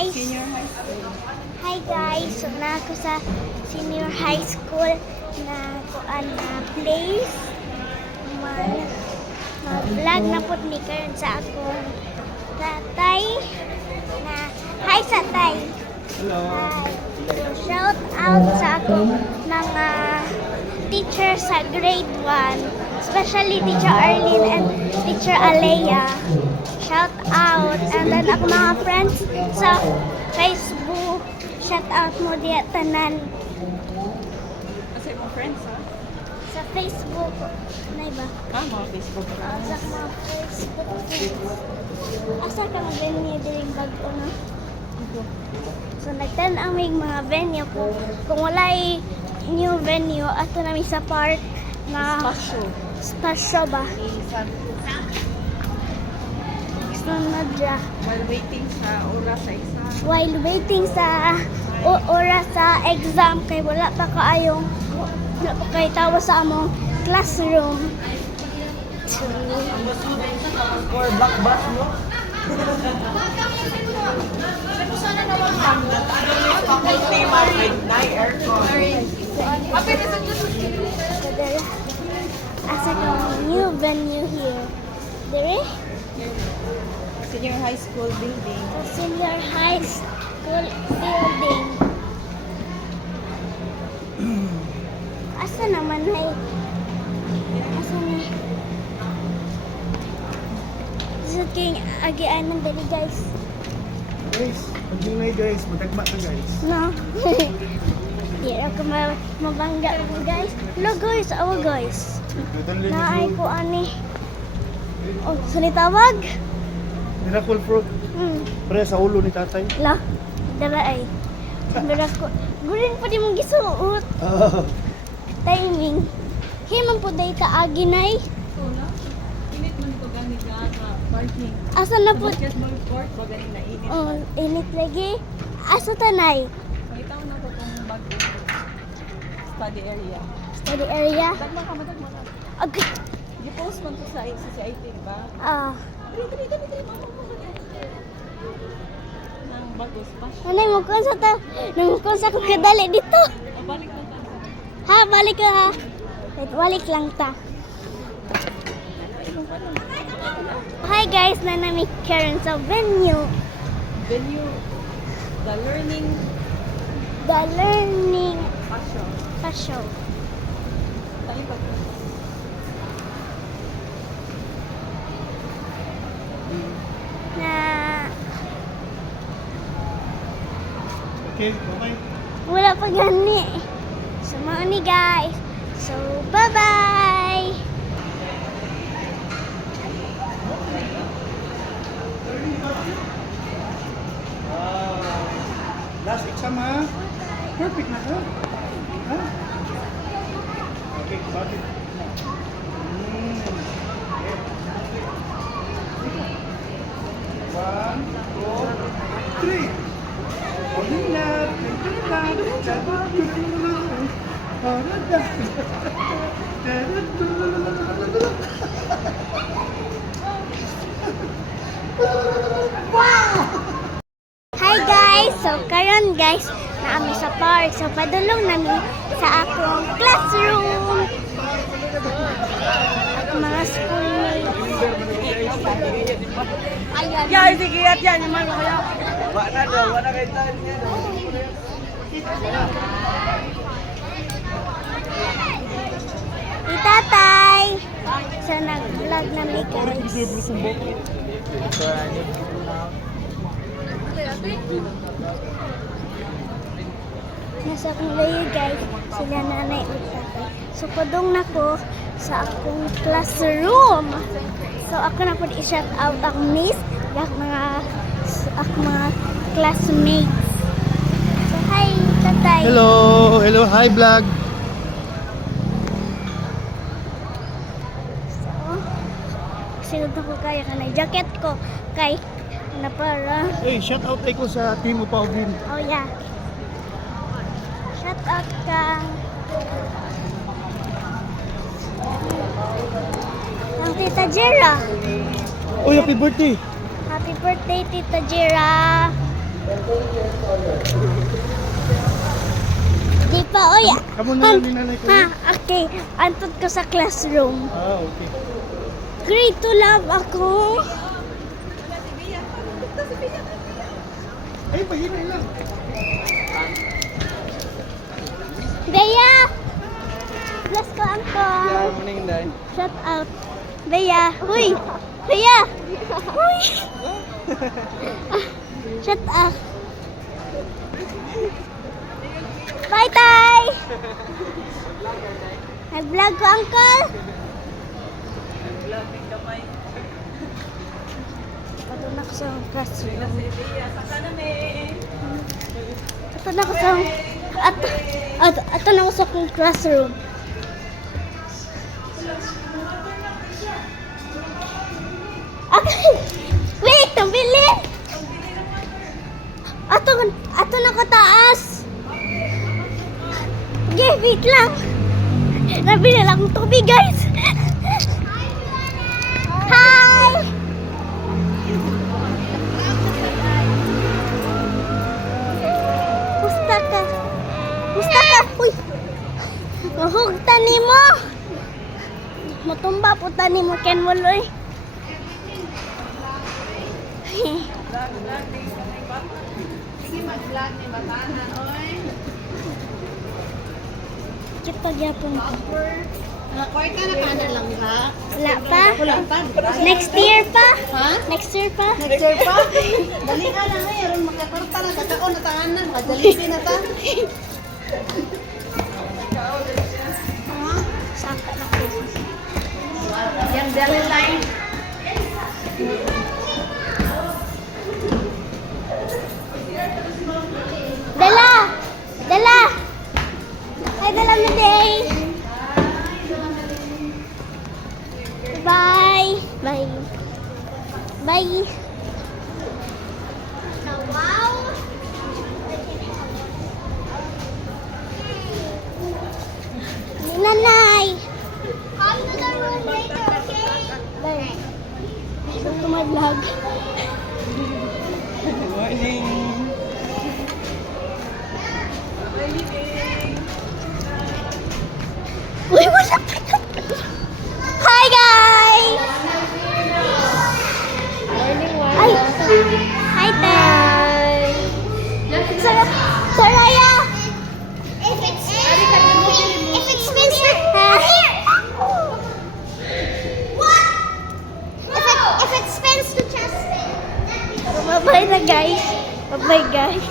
guys! Senior high school. Hi guys! So na ako sa senior high school na kuan na place. Mag-vlog na po ni karon sa akong tatay na hi sa tay. Hello. Hi. So, shout out sa akong mga teacher sa grade 1, especially Teacher Arlene and Teacher Alea. Shout out. And then ako mga friends sa Facebook. Shout out mo diya tanan. Kasi mga friends, ha? Sa Facebook. Ano ba? Mga Facebook Sa friends. mga Facebook friends. Asa ka mga venue diring bago na? So nagtan-ang may mga venue ko. Kung wala new venue, ato namin sa park na spasyo ba? Sunod dya. While waiting sa oras sa exam. While waiting sa oras sa exam kay wala pa kaayong wala pa kay tawo sa among classroom. For black bus mo? Asa ka new venue here. Dire? Senior high school building. Sa senior high school building. Asa naman ay? Asa ni? Sa king agian ng dali guys. Guys, mag-ingay guys, matagma na guys. No. Di ako mabangga mo guys. Hello guys, awa guys. Naay ko ani. Oh, sunitawag? Miracle fruit. Pre sa ulo ni tatay. La, dala ay. Miracle. Gurin pa di mong gisuot. Timing. Himan po day kaagi nay. So, na? Init man ito ganit na parking. Asa na po? Basketball court, ba ganit na init. Oh, init lagi. Asa tanay? Pakitaw na ko kung bago. Study area. Study area. Matagma ka. Okay. I-post man to sa CCIT, ba? Ah, Dali, mama mo. Nang bago, spasyo. nanay mo kung sa ta. Nung kung sa kong kadali dito. Balik na tayo. Ha, balik ka ha. Wait, balik lang ta. Hi guys, na nami Karen sa venue. Venue, the learning passion. Passion. Tayo ba? Na Okay, bye-bye. wala pa gani. So mga ni guys. So bye-bye. Last exam ha? Perfect na ka? Ha? Okay, bakit? One, two, three. Hi guys! So karon guys, naami sa park. So padulong namin sa akong classroom. At mga schoolmates. Yeah, sige at yan. Yung mga kaya. Wala kayo tayo niya. Itatay! So nag-vlog namin guys. Nasa akong layo guys, sila nanay at tatay. So padung na ko sa akong classroom. So ako na po i-shout out akong miss, akong mga classmates. So hi tatay. Hello, hi vlog. So, sinod na ko kaya ka na jacket ko kay na para. Hey, shout out ko sa team mo pa din. Oh yeah. Shout out kang ang Tita Jera. Oh, happy birthday. Happy birthday, Tita Jera. Di pa, oy. Kamu na lang dinalay ko. Ha, okay. Antod ko sa classroom. Ah, okay. Grade 2 love ako. Ay, pahinay lang. Bea! Bless ko, uncle. Yeah, morning, Day. Shout out. Bea. Huy! Bea! Huy! Shout out. Bye, Tay! Nag-vlog ko, uncle. Ito na ko sa classroom. Ito na ko sa... Ito na ko sa classroom. Okay. Wait, nabili! Ato na ko taas. Okay, wait lang. Nabili lang ng tubig, guys. Hi! Musta ka? Musta ka? Uy! Mahug tani mo! Matumba po tani mo, Ken Moloy. Sige, mag-vlog ni Batana, oy. Kita gyapon ko. Kwarta na ka na lang ba? Wala pa? Wala pa. Next year pa? Ha? Next year pa? Next year pa? Dali ka na ngayon. Makakwarta na. Kataon na tahan na. Makadaliti na ta. Saka na ko. Yung belly line. Dala! Dala! Ay, dala mo, Day! Bye! Bye! Bye! Wow! Nanay! Come to the room later, okay? Bye! Gusto ko mag-vlog. Good morning. Uy, wala pa yan. Hi, guys! Ay! Hi, Tay! Soraya! If it's Mr. Here! What? If it spins to Justin. Bye-bye na, guys. Bye-bye, guys.